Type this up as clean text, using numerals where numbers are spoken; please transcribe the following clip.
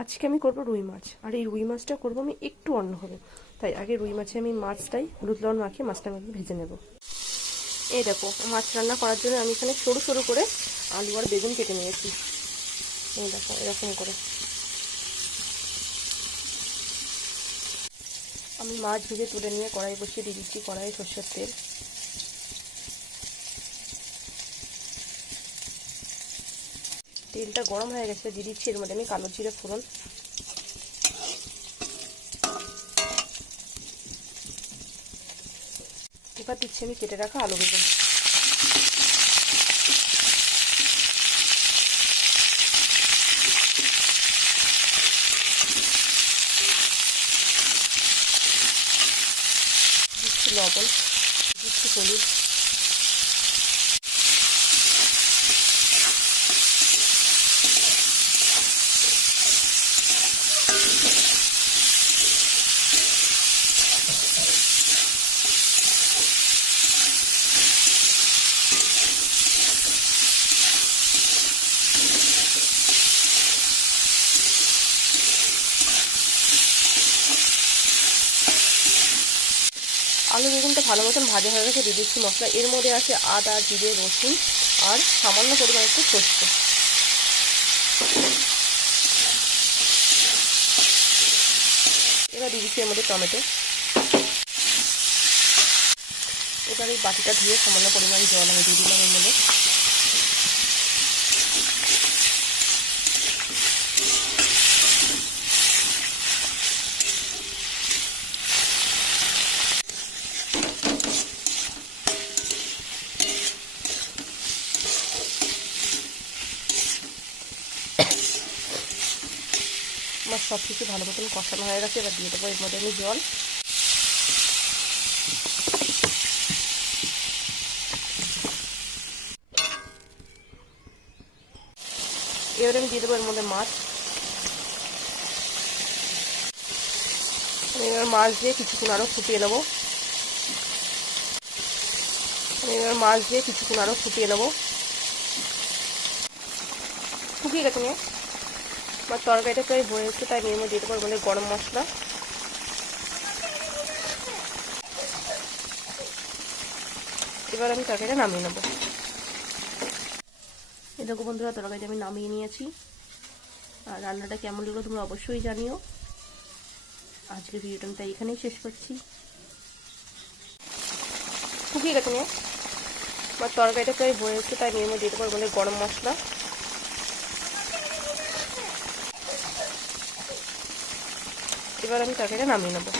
আজকে আমি করব রুই মাছ, আর এই রুই মাছটা করব আমি একটু অন্যভাবে। তাই আগে রুই মাছে আমি মাছটাই হলুদ লবণ মাখিয়ে মাছটা আমি ভেজে নেব। এই দেখো, মাছ রান্না করার জন্য আমি এখানে সরু সরু করে আলু আর বেগুন কেটে নিয়েছি। এই দেখো, এরকম করে আমি মাছ ভেজে তুলে নিয়ে কড়াই বসিয়ে দিয়ে দিচ্ছি। কড়াইয়ে সর্ষের তেল, তেলটা গরম হয়ে গেছে, দিয়ে দিচ্ছি এর মধ্যে আমি কালো জিরে ফোড়ন, এবার দিচ্ছি আমি কেটে রাখা আলু বেগুন। দিচ্ছি লবণ, দিচ্ছি হলুদ, আলু বেগুনটা ভালো মতন ভাজা হয়ে গেছে, দিয়ে দিচ্ছি মশলা। এর মধ্যে আছে আদা, জিরে, রসুন আর সামান্য পরিমাণ একটু সরষে। এবার দিয়ে দিচ্ছি এর মধ্যে টমেটো। এবার এই বাটিটা ধুয়ে সামান্য পরিমাণ জল আমি দিয়ে দিলাম এর মধ্যে। আমার সব কিছু ভালো মতন কষানো হয়ে গেছে, এবার দিয়ে দেবো এর মধ্যে আমি জল। এবারে আমি দিয়ে দেবো এর মধ্যে মাছ। এবার মাছ দিয়ে কিছুক্ষণ আরও ফুটিয়ে নেবো। ফুটিয়ে গেছে নিয়ে আমার তরকারিটা প্রায় হয়ে এসেছে, তাই এর মধ্যে দিয়ে দেবো এর মধ্যে গরম মশলা। এবার আমি তরকারিটা নামিয়ে নেবো। এই দেখো বন্ধুরা, তরকারিটা আমি নামিয়ে নিয়েছি। আর রান্নাটা কেমন লাগলো তোমরা অবশ্যই জানিও। আজকের ভিডিওটা আমি তাই এখানেই শেষ করছি। শুকিয়ে গেছে নিয়ে আমার তরকারিটা প্রায় হয়ে এসেছে, তাই এর মধ্যে দিয়ে দেবো এর মধ্যে গরম মশলা। এবার আমি তরকারিটা নামিয়ে নেবো।